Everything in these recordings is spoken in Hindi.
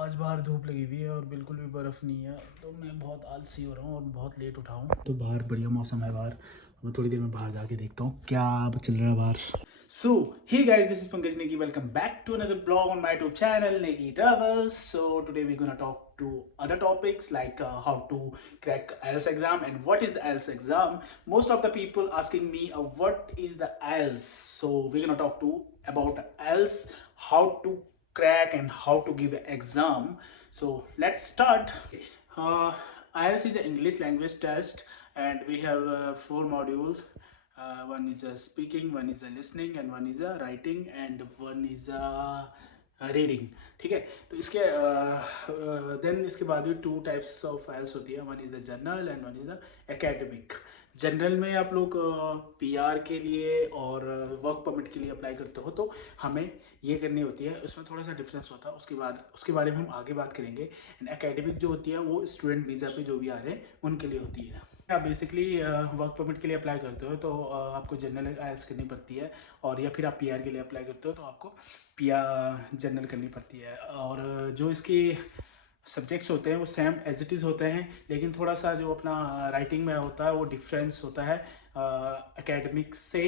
आज बाहर धूप लगी हुई है और बिल्कुल भी बर्फ़ नहीं है, तो मैं बहुत आलसी हो रहा हूँ और बहुत लेट उठा हूँ। तो बाहर बढ़िया मौसम है बाहर, मैं थोड़ी देर में बाहर जाके देखता हूँ क्या चल रहा है बाहर। So, hey guys, this is Pankaj Negi. Welcome back to another vlog on my YouTube channel, Negi Travels. So today we're gonna talk to other topics like how to crack IELTS exam and what is the IELTS exam. Most of the people asking me what is the IELTS. So we're gonna talk to about IELTS, how to crack and how to give the exam. So let's start. IELTS is an English language test and we have 4 modules. One is a speaking, one is a listening and one is a writing and one is a reading. ठीक है, तो इसके देन इसके बाद भी 2 टाइप्स ऑफ फाइल्स होती है, one is the general and one is the academic. General में आप लोग पीआर के लिए और वर्क परमिट के लिए अप्लाई करते हो तो हमें ये करनी होती है, उसमें थोड़ा सा डिफरेंस होता है, उसके बारे में हम आगे बात करेंगे। एंड एकेडमिक जो होती है वो स्टूडेंट वीज़ा पे जो भी आ रहे हैं उनके लिए होती है। आप बेसिकली वर्क परमिट के लिए अप्लाई करते हो तो आपको जनरल आइल्स करनी पड़ती है, और या फिर आप पीआर के लिए अप्लाई करते हो तो आपको पीआर जनरल करनी पड़ती है। और जो इसकी सब्जेक्ट्स होते हैं वो सेम एज इट इज़ होते हैं, लेकिन थोड़ा सा जो अपना राइटिंग में होता है वो डिफरेंस होता है एकेडमिक से,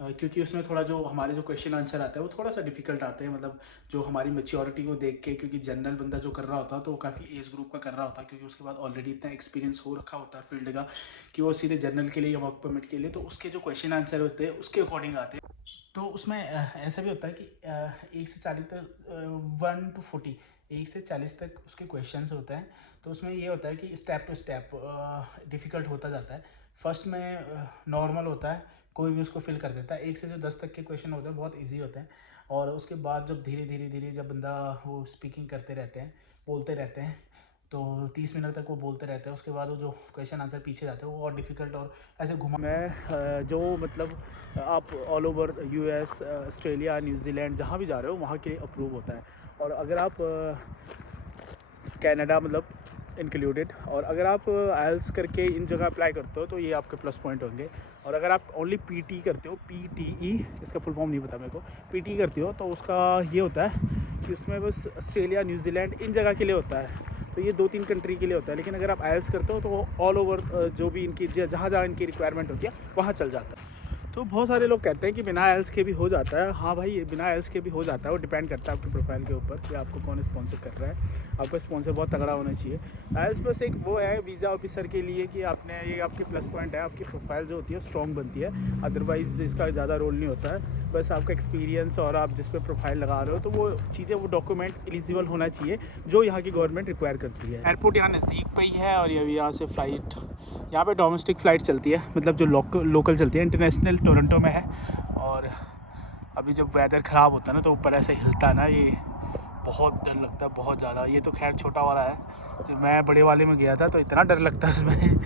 क्योंकि उसमें थोड़ा जो हमारे जो क्वेश्चन आंसर आते हैं वो थोड़ा सा डिफिकल्ट आते हैं, मतलब जो हमारी मैच्योरिटी को देख के, क्योंकि जनरल बंदा जो कर रहा होता है तो वो काफ़ी एज ग्रुप का कर रहा होता है, क्योंकि उसके बाद ऑलरेडी इतना एक्सपीरियंस हो रखा होता है फील्ड का कि वो सीधे जनरल के लिए या वर्क परमिट के लिए तो उसके जो क्वेश्चन आंसर होते हैं उसके अकॉर्डिंग आते हैं। तो उसमें ऐसा भी होता है कि 1 से 40 तक 1 to 40 1 से 40 तक उसके क्वेश्चंस होते हैं। तो उसमें ये होता है कि स्टेप टू स्टेप डिफ़िकल्ट होता जाता है। फर्स्ट में नॉर्मल होता है, कोई भी उसको फिल कर देता है। 1 से जो 10 तक के क्वेश्चन होते हैं बहुत इजी होते हैं, और उसके बाद जब धीरे जब बंदा वो स्पीकिंग करते रहते हैं, बोलते रहते हैं, तो 30 मिनट तक वो बोलते रहते हैं, उसके बाद वो जो क्वेश्चन आंसर पीछे जाते हैं वो और डिफ़िकल्ट और ऐसे घुमा। मैं जो मतलब आप all over US, Australia, New Zealand जहाँ भी जा रहे हो वहाँ के अप्रूव होता है। और अगर आप कनाडा मतलब इंक्लूडेड, और अगर आप आइल्स करके इन जगह अप्लाई करते हो तो ये आपके प्लस पॉइंट होंगे। और अगर आप ओनली पीटी करते हो, पीटीई इसका फुल फॉर्म नहीं पता मेरे को, पीटी करते हो तो उसका ये होता है कि उसमें बस ऑस्ट्रेलिया, न्यूजीलैंड इन जगह के लिए होता है, तो ये 2-3 कंट्री के लिए होता है। लेकिन अगर आप आइल्स करते हो तो ऑल ओवर जो भी इनकी जहाँ इनकी रिक्वायरमेंट होती है वहाँ चल जाता है। तो बहुत सारे लोग कहते हैं कि बिना आइल्स के भी हो जाता है। हाँ भाई, ये बिना आइल्स के भी हो जाता है, वो डिपेंड करता है आपकी प्रोफाइल के ऊपर कि आपको कौन स्पॉन्सर कर रहा है। आपका स्पॉन्सर बहुत तगड़ा होना चाहिए। आइल्स बस एक वो है वीज़ा ऑफिसर के लिए कि आपने ये आपके प्लस पॉइंट है, आपकी प्रोफाइल जो होती है स्ट्रॉन्ग बनती है, अदरवाइज़ इसका ज़्यादा रोल नहीं होता है। बस आपका एक्सपीरियंस और आप जिस पे प्रोफाइल लगा रहे हो तो वो चीज़ें, वो डॉक्यूमेंट एलिजिबल होना चाहिए जो यहाँ की गवर्नमेंट रिक्वायर करती है। एयरपोर्ट यहाँ नज़दीक पे ही है, और ये यहाँ से फ़्लाइट, यहाँ पे डोमेस्टिक फ़्लाइट चलती है, मतलब जो लोकल चलती है। इंटरनेशनल टोरंटो में है, और अभी जब वेदर ख़राब होता है ना तो ऊपर ऐसे हिलता है ना, ये बहुत डर लगता है, बहुत ज़्यादा। ये तो खैर छोटा वाला है, जब मैं बड़े वाले में गया था तो इतना डर लगता है उसमें,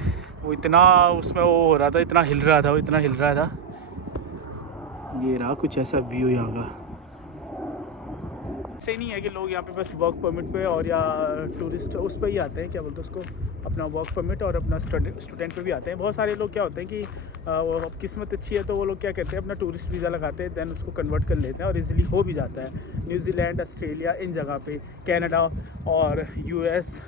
वो इतना उसमें वो हो रहा था, इतना हिल रहा था, वो इतना हिल रहा था। ये रहा कुछ ऐसा व्यू यहाँ का। सही नहीं है कि लोग यहाँ पे बस वर्क परमिट पे और या टूरिस्ट उस पर ही आते हैं, क्या बोलते हैं उसको, अपना वर्क परमिट और अपना स्टूडेंट पे भी आते हैं। बहुत सारे लोग क्या होते हैं कि वो किस्मत अच्छी है तो वो लोग क्या कहते हैं, अपना टूरिस्ट वीज़ा लगाते हैं, दैन उसको कन्वर्ट कर लेते हैं और इजीली हो भी जाता है। न्यूजीलैंड, ऑस्ट्रेलिया इन जगह पे, कनाडा और यूएस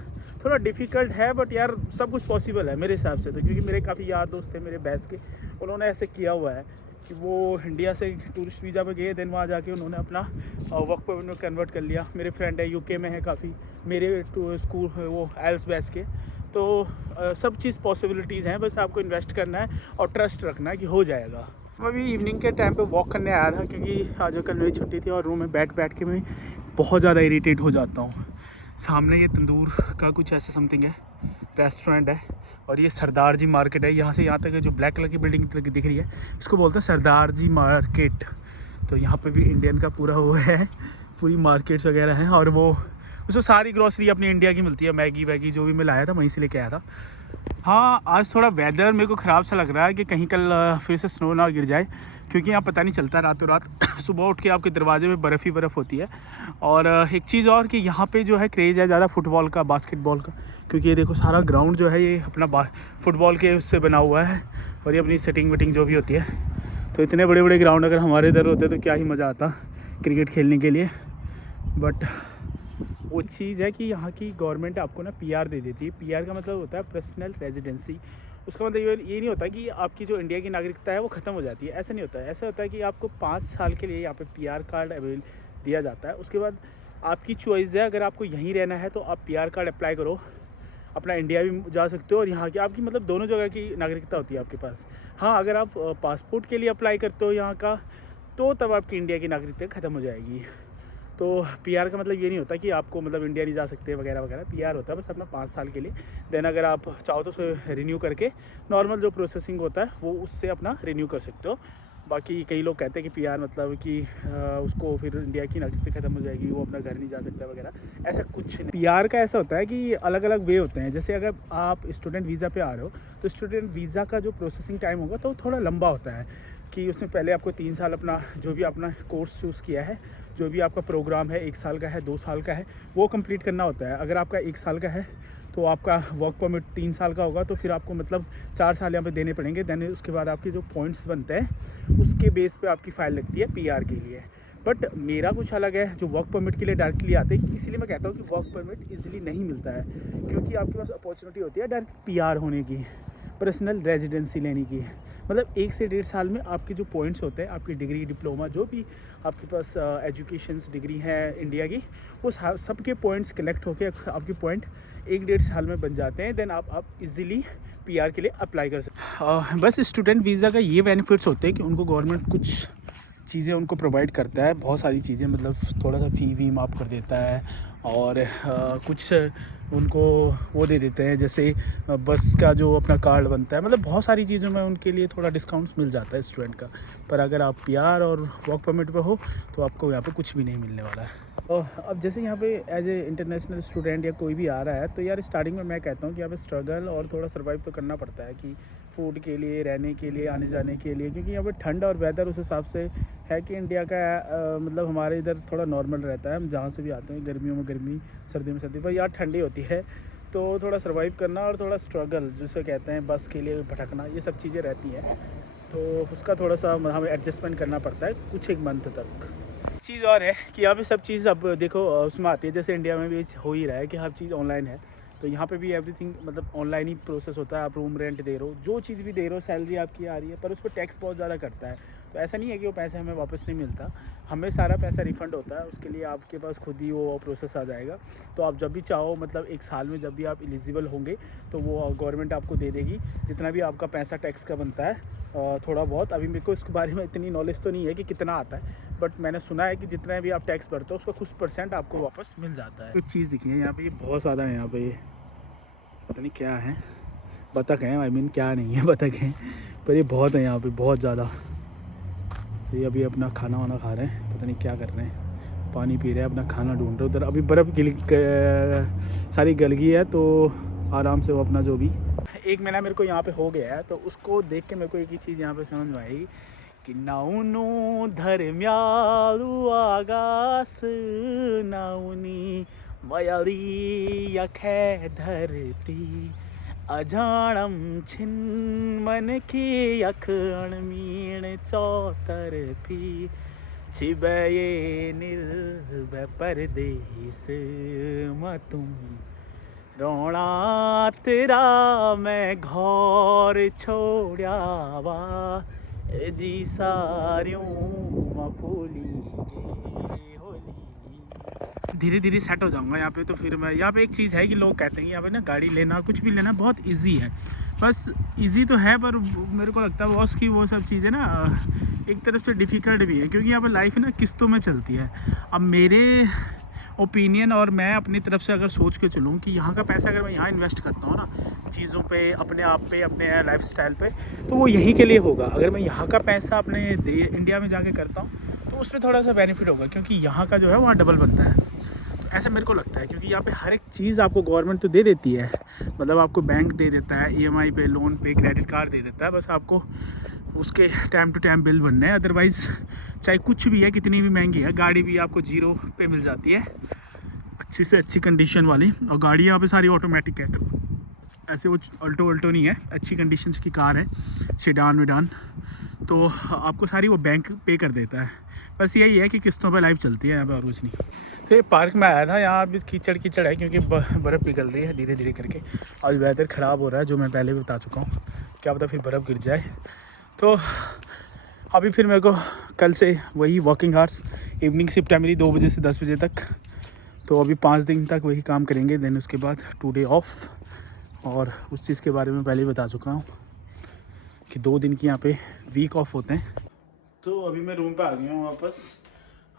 थोड़ा डिफ़िकल्ट है, बट यार सब कुछ पॉसिबल है मेरे हिसाब से तो, क्योंकि मेरे काफ़ी यार दोस्त थे मेरे बैच के, उन्होंने ऐसे किया हुआ है कि वो इंडिया से टूरिस्ट वीज़ा पे गए, देन वहाँ जाके उन्होंने अपना वर्क परमिट में कन्वर्ट कर लिया। मेरे फ्रेंड है यूके में है काफ़ी, मेरे स्कूल वो आइल्स बैच के, तो सब चीज़ पॉसिबिलिटीज़ हैं, बस आपको इन्वेस्ट करना है और ट्रस्ट रखना है कि हो जाएगा। मैं अभी इवनिंग के टाइम पे वॉक करने आया था, क्योंकि आज कल मेरी छुट्टी थी और रूम में बैठ के मैं बहुत ज़्यादा इरीटेट हो जाता हूँ। सामने ये तंदूर का कुछ ऐसा समथिंग है, रेस्टोरेंट है, और ये सरदार जी मार्केट है। यहाँ से यहाँ तक जो ब्लैक कलर की बिल्डिंग दिख रही है इसको बोलते हैं सरदार जी मार्केट। तो यहाँ पे भी इंडियन का पूरा वो है, पूरी मार्केट्स वगैरह हैं, और वो उसमें सारी ग्रॉसरी अपनी इंडिया की मिलती है। मैगी वैगी जो भी मैं लाया था वहीं से लेके आया था। हाँ, आज थोड़ा वेदर मेरे को ख़राब सा लग रहा है कि कहीं कल फिर से स्नो ना गिर जाए, क्योंकि यहाँ पता नहीं चलता रातों रात सुबह उठ के आपके दरवाजे में बर्फ़ ही बर्फ़ होती है। और एक चीज़ और कि यहाँ पे जो है क्रेज़ है ज़्यादा फुटबॉल का, बास्केटबॉल का, क्योंकि ये देखो सारा ग्राउंड जो है ये अपना फुटबॉल के उससे बना हुआ है, और ये अपनी सेटिंग वेटिंग जो भी होती है। तो इतने बड़े बड़े ग्राउंड अगर हमारे इधर होते तो क्या ही मज़ा आता क्रिकेट खेलने के लिए। बट वो चीज़ है कि यहाँ की गवर्नमेंट आपको ना PR दे देती है। PR का मतलब होता है पर्सनल रेजिडेंसी। उसका मतलब ये नहीं होता कि आपकी जो इंडिया की नागरिकता है वो ख़त्म हो जाती है, ऐसा नहीं होता है। ऐसा होता है कि आपको 5 साल के लिए यहाँ पे PR कार्ड अवेल दिया जाता है। उसके बाद आपकी चॉइस है, अगर आपको यहीं रहना है तो आप PR कार्ड अप्लाई करो, अपना इंडिया भी जा सकते हो और यहाँ की आपकी मतलब दोनों जगह की नागरिकता होती है आपके पास। हाँ, अगर आप पासपोर्ट के लिए अप्लाई करते हो यहाँ का, तो तब आपकी इंडिया की नागरिकता ख़त्म हो जाएगी। तो PR का मतलब ये नहीं होता कि आपको मतलब इंडिया नहीं जा सकते वगैरह वगैरह। PR होता है बस अपना 5 साल के लिए। देन अगर आप चाहो तो उसे रिन्यू करके नॉर्मल जो प्रोसेसिंग होता है वो उससे अपना रिन्यू कर सकते हो। बाकी कई लोग कहते हैं कि PR मतलब कि उसको फिर इंडिया की नागरिकता ख़त्म हो जाएगी, वो अपना घर नहीं जा सकता वगैरह, ऐसा कुछ नहीं। PR का ऐसा होता है कि अलग अलग वे होते हैं। जैसे अगर आप स्टूडेंट वीज़ा पे आ रहे हो तो स्टूडेंट वीज़ा का जो प्रोसेसिंग टाइम होगा तो थोड़ा लंबा होता है कि उसमें पहले आपको 3 साल अपना जो भी अपना कोर्स चूज़ किया है, जो भी आपका प्रोग्राम है, 1 साल का है, 2 साल का है, वो कंप्लीट करना होता है। अगर आपका 1 साल का है तो आपका वर्क परमिट 3 साल का होगा, तो फिर आपको मतलब 4 साल यहाँ पे देने पड़ेंगे। देन उसके बाद आपके जो पॉइंट्स बनते हैं उसके बेस पे आपकी फ़ाइल लगती है PR के लिए। बट मेरा कुछ अलग है, जो वर्क परमिट के लिए डायरेक्टली आते हैं। इसीलिए मैं कहता हूँ कि वर्क परमिट ईजिली नहीं मिलता है, क्योंकि आपके पास अपॉर्चुनिटी होती है डायरेक्ट PR होने की, पर्सनल रेजिडेंसी लेने की। मतलब 1 से 1.5 साल में आपके जो पॉइंट्स होते हैं, आपकी डिग्री, डिप्लोमा, जो भी आपके पास एजुकेशंस डिग्री है इंडिया की, वो सब के पॉइंट्स कलेक्ट होकर आपके पॉइंट 1-1.5 साल में बन जाते हैं। देन आप इजीली PR के लिए अप्लाई कर सकते। बस स्टूडेंट वीज़ा का ये बेनिफिट्स होते हैं कि उनको गवर्नमेंट कुछ चीज़ें उनको प्रोवाइड करता है, बहुत सारी चीज़ें, मतलब थोड़ा सा फ़ी वी माफ़ कर देता है और कुछ उनको वो दे देते हैं, जैसे बस का जो अपना कार्ड बनता है, मतलब बहुत सारी चीज़ों में उनके लिए थोड़ा डिस्काउंट्स मिल जाता है स्टूडेंट का। पर अगर आप PR और वर्क परमिट पे हो तो आपको यहाँ पे कुछ भी नहीं मिलने वाला है। और अब जैसे यहाँ पे एज ए इंटरनेशनल स्टूडेंट या कोई भी आ रहा है, तो यार स्टार्टिंग में मैं कहता हूँ कि यहाँ पे स्ट्रगल और थोड़ा सर्वाइव तो करना पड़ता है, कि फूड के लिए, रहने के लिए, आने जाने के लिए, क्योंकि यहाँ पे ठंड और वेदर उस हिसाब से है कि इंडिया का मतलब हमारे इधर थोड़ा नॉर्मल रहता है। हम जहाँ से भी आते हैं, गर्मियों में गर्मी, सर्दियों में सर्दी, पर यहाँ ठंडी होती है, तो थोड़ा सर्वाइव करना और थोड़ा स्ट्रगल जिसे कहते हैं, बस के लिए भटकना, ये सब चीज़ें रहती हैं। तो उसका थोड़ा सा हमें एडजस्टमेंट करना पड़ता है कुछ 1 मंथ तक। चीज़ और है कि यहाँ पे सब चीज़ अब देखो उसमें आती है, जैसे इंडिया में भी हो ही रहा है कि हर चीज़ ऑनलाइन है, तो यहाँ पे भी एवरीथिंग मतलब ऑनलाइन ही प्रोसेस होता है। आप रूम रेंट दे रहे हो, जो चीज़ भी दे रहे हो, सैलरी आपकी आ रही है, पर उस पर टैक्स बहुत ज़्यादा करता है। तो ऐसा नहीं है कि वो पैसे हमें वापस नहीं मिलता, हमें सारा पैसा रिफ़ंड होता है। उसके लिए आपके पास खुद ही वो प्रोसेस आ जाएगा। तो आप जब भी चाहो, मतलब 1 साल में जब भी आप एलिजिबल होंगे, तो वो गवर्नमेंट आपको दे देगी जितना भी आपका पैसा टैक्स का बनता है। थोड़ा बहुत, अभी मेरे को इसके बारे में इतनी नॉलेज तो नहीं है कि कितना आता है, बट मैंने सुना है कि जितना भी आप टैक्स भरते हो उसका कुछ % आपको वापस मिल जाता है। एक चीज़ दिखी है यहाँ पे, ये बहुत ज़्यादा है यहाँ पे, ये पता नहीं क्या है, बतख हैं, आई मीन क्या नहीं है, बतख हैं, पर ये बहुत है यहाँ पे, बहुत ज़्यादा। ये अभी अपना खाना वाना खा रहे हैं, पता नहीं क्या कर रहे हैं, पानी पी रहे हैं, अपना खाना ढूंढ रहे हैं। उधर अभी बर्फ़ सारी गल गई है, तो आराम से वो अपना जो भी 1 महीना मेरे को यहाँ पे हो गया है, तो उसको देख के मेरे को एक ही चीज़ यहाँ पे समझ में आएगी कि नाउनु धर्म्यालु आगास नाउनी मयली यखे धरती अजाणम छिन्मन की यख अणमीण चौतरफी छिबये निर्भय परदेस मतुम रोना तेरा मैं घौर छोड़ावा जी सारियों मफूली गे होली। धीरे धीरे सेट हो जाऊंगा यहाँ पे। तो फिर मैं यहाँ पे एक चीज़ है कि लोग कहते हैं कि यहाँ पे ना गाड़ी लेना, कुछ भी लेना बहुत इजी है। बस इजी तो है, पर मेरे को लगता है बॉस की वो सब चीज़ें ना एक तरफ से डिफ़िकल्ट भी है, क्योंकि यहाँ पे लाइफ ना किस्तों में चलती है। अब मेरे ओपिनियन और मैं अपनी तरफ से अगर सोच के चलूँ कि यहाँ का पैसा अगर मैं यहाँ इन्वेस्ट करता हूँ ना, चीज़ों पे, अपने आप पे, अपने लाइफस्टाइल पे, तो वो यहीं के लिए होगा। अगर मैं यहाँ का पैसा अपने इंडिया में जाके करता हूँ तो उसमें थोड़ा सा बेनिफिट होगा, क्योंकि यहाँ का जो है वहाँ डबल बनता है। तो ऐसा मेरे को लगता है, क्योंकि यहाँ पे हर एक चीज़ आपको गवर्नमेंट तो दे देती है, मतलब आपको बैंक दे देता है, EMI पे, लोन पे, क्रेडिट कार्ड दे देता है, बस आपको उसके टाइम टू टाइम बिल बनना है। अदरवाइज़ चाहे कुछ भी है, कितनी भी महंगी है गाड़ी भी आपको 0 पे मिल जाती है, अच्छी से अच्छी कंडीशन वाली। और गाड़ी यहाँ पे सारी ऑटोमेटिक है, ऐसे वो अल्टो नहीं है, अच्छी कंडीशन की कार है, सेडान वेडान, तो आपको सारी वो बैंक पे कर देता है। बस यही है कि किस्तों पे लाइफ चलती है यहाँ पे, और कुछ नहीं। तो ये पार्क में आया था, यहाँ अभी कीचड़ कीचड़ है क्योंकि बर्फ़ पिघल रही है धीरे धीरे करके। आज वेदर ख़राब हो रहा है, जो मैं पहले भी बता चुका हूँ, क्या पता फिर बर्फ़ गिर जाए। तो अभी फिर मेरे को कल से वही वर्किंग आवर्स, इवनिंग शिफ्ट है मेरी 2 बजे से 10 बजे तक। तो अभी 5 दिन तक वही काम करेंगे, देन उसके बाद 2 डे ऑफ। और उस चीज़ के बारे में पहले ही बता चुका हूँ कि 2 दिन की यहाँ पे वीक ऑफ होते हैं। तो अभी मैं रूम पे आ गया हूँ वापस,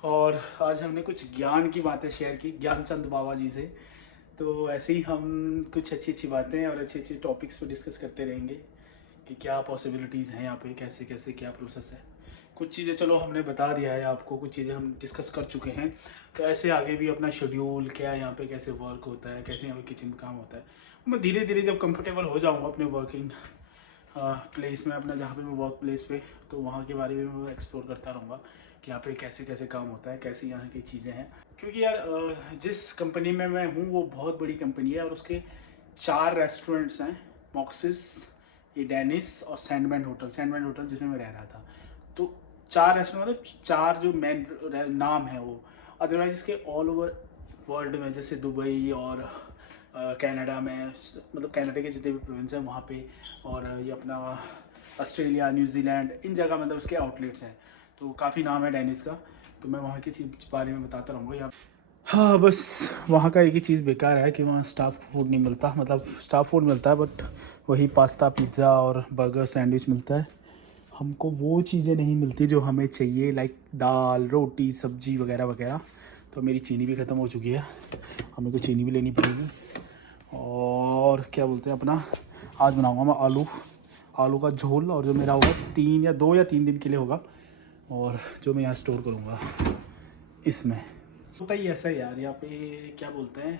और आज हमने कुछ ज्ञान की बातें शेयर की ज्ञानचंद बाबा जी से। तो ऐसे ही हम कुछ अच्छी अच्छी बातें और अच्छी अच्छी टॉपिक्स पे डिस्कस करते रहेंगे कि क्या पॉसिबिलिटीज़ हैं यहाँ पे, कैसे कैसे क्या प्रोसेस है। कुछ चीज़ें चलो हमने बता दिया है आपको, कुछ चीज़ें हम डिस्कस कर चुके हैं। तो ऐसे आगे भी अपना शेड्यूल क्या है यहाँ पे, कैसे वर्क होता है, कैसे यहाँ पे किचन काम होता है, मैं धीरे धीरे जब कंफर्टेबल हो जाऊँगा अपने वर्किंग प्लेस में, अपना जहाँ पे मैं वर्क प्लेस पे, तो वहाँ के बारे में मैं एक्सप्लोर करता रहूँगा कि यहाँ पे कैसे कैसे काम होता है, कैसी यहाँ की चीज़ें हैं। क्योंकि यार जिस कंपनी में मैं हूँ वो बहुत बड़ी कंपनी है, और उसके 4 रेस्टोरेंट्स हैं, मॉक्सिस, ये डेनिस और सैंडमैन होटल जिसमें मैं रह रहा था। तो 4 रेस्टोरेंट, मतलब 4 जो मेन नाम है वो। अदरवाइज इसके ऑल ओवर वर्ल्ड में, जैसे दुबई और कनाडा में, मतलब कनाडा के जितने भी प्रोविंस हैं वहाँ पे, और ये अपना ऑस्ट्रेलिया, न्यूजीलैंड, इन जगह मतलब इसके आउटलेट्स हैं। तो काफ़ी नाम है डेनिस का, तो मैं वहाँ की चीज़ बारे में बताता रहूँगा यहाँ। हाँ, बस वहाँ का एक ही चीज़ बेकार है कि वहाँ स्टाफ फूड नहीं मिलता, मतलब स्टाफ फूड मिलता है बट वही पास्ता, पिज़्ज़ा और बर्गर, सैंडविच मिलता है। हमको वो चीज़ें नहीं मिलती जो हमें चाहिए, लाइक दाल, रोटी, सब्जी वगैरह वगैरह। तो मेरी चीनी भी ख़त्म हो चुकी है, हमें को चीनी भी लेनी पड़ेगी। और क्या बोलते हैं अपना, आज बनाऊंगा मैं आलू का झोल, और जो मेरा होगा 2 या 3 दिन के लिए होगा, और जो मैं यहाँ स्टोर करूँगा इसमें। होता ही ऐसा है यार, यहाँ पे क्या बोलते हैं,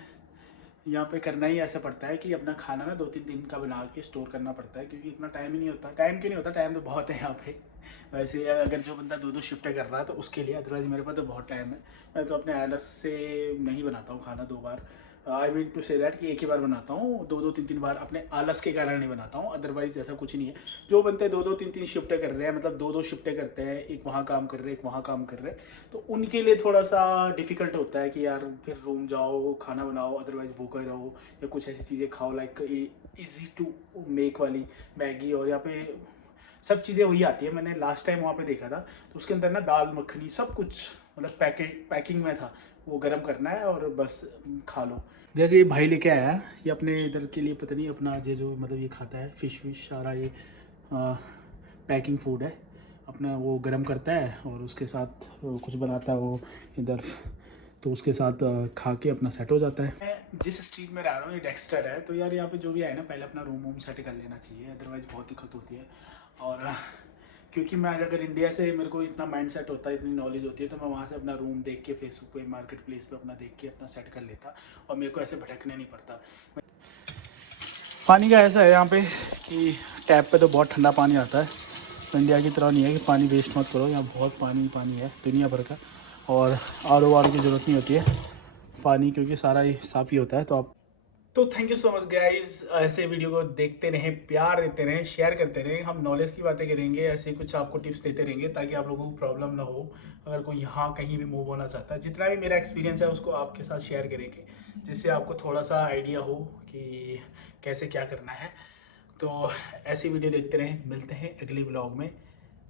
यहाँ पे करना ही ऐसा पड़ता है कि अपना खाना ना 2-3 दिन का बना के स्टोर करना पड़ता है, क्योंकि इतना टाइम ही नहीं होता। टाइम क्यों नहीं होता, टाइम तो बहुत है यहाँ पे। वैसे अगर जो बंदा 2-2 शिफ्टें कर रहा है तो उसके लिए, अदरवाइज मेरे पास तो बहुत टाइम है। मैं तो अपने आलस से नहीं बनाता हूँ खाना 2 बार। I mean to say that कि एक ही बार बनाता हूँ, 2-2, 3-3 बार अपने आलस के कारण नहीं बनाता हूँ, अदरवाइज ऐसा कुछ नहीं है। जो बनते 2-2, 3-3 शिफ्टें कर रहे हैं, मतलब 2-2 शिफ्टें करते हैं, एक वहाँ काम कर रहे हैं, एक वहाँ काम कर रहे हैं, तो उनके लिए थोड़ा सा डिफ़िकल्ट होता है कि यार फिर रूम जाओ, खाना बनाओ, अदरवाइज भूखे रहो, या कुछ ऐसी चीज़ें खाओ लाइक ईजी टू मेक वाली मैगी। और यहाँ पे सब चीज़ें वही आती है। मैंने लास्ट टाइम वहाँ पे देखा था, तो उसके अंदर ना दाल मखनी सब कुछ मतलब पैकिंग में था, वो गर्म करना है और बस खा लो। जैसे ये भाई लेके आया, ये अपने इधर के लिए पता नहीं अपना जो मतलब ये खाता है फिश विश सारा, ये पैकिंग फूड है अपना, वो गर्म करता है और उसके साथ कुछ बनाता है वो इधर, तो उसके साथ खा के अपना सेट हो जाता है। मैं जिस स्ट्रीट में रह रहा हूँ ये डेक्स्टर है, तो यार यहाँ पे जो भी है ना, पहले अपना रूम वूम सेट कर लेना चाहिए, अदरवाइज़ बहुत दिक्कत होती है। और क्योंकि मैं अगर इंडिया से मेरे को इतना माइंड सेट होता है, इतनी नॉलेज होती है, तो मैं वहाँ से अपना रूम देख के फेसबुक पे, मार्केट प्लेस पे अपना देख के अपना सेट कर लेता, और मेरे को ऐसे भटकने नहीं पड़ता। पानी का ऐसा है यहाँ पे कि टैप पे तो बहुत ठंडा पानी आता है, तो इंडिया की तरह नहीं है कि पानी वेस्ट मत करो, यहाँ बहुत पानी है दुनिया भर का, और आर की ज़रूरत नहीं होती है पानी, क्योंकि सारा ही साफ़ ही होता है। तो thank you so much guys, ऐसे वीडियो को देखते रहें, प्यार देते रहें, शेयर करते रहें, हम नॉलेज की बातें करेंगे, ऐसे कुछ आपको टिप्स देते रहेंगे ताकि आप लोगों को प्रॉब्लम ना हो। अगर कोई यहाँ कहीं भी मूव होना चाहता है, जितना भी मेरा एक्सपीरियंस है उसको आपके साथ शेयर करेंगे, जिससे आपको थोड़ा सा आइडिया हो कि कैसे क्या करना है। तो ऐसी वीडियो देखते रहें, मिलते हैं अगले ब्लॉग में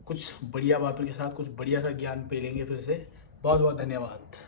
कुछ बढ़िया बातों के साथ, कुछ बढ़िया सा ज्ञान पे लेंगे फिर से। बहुत बहुत धन्यवाद।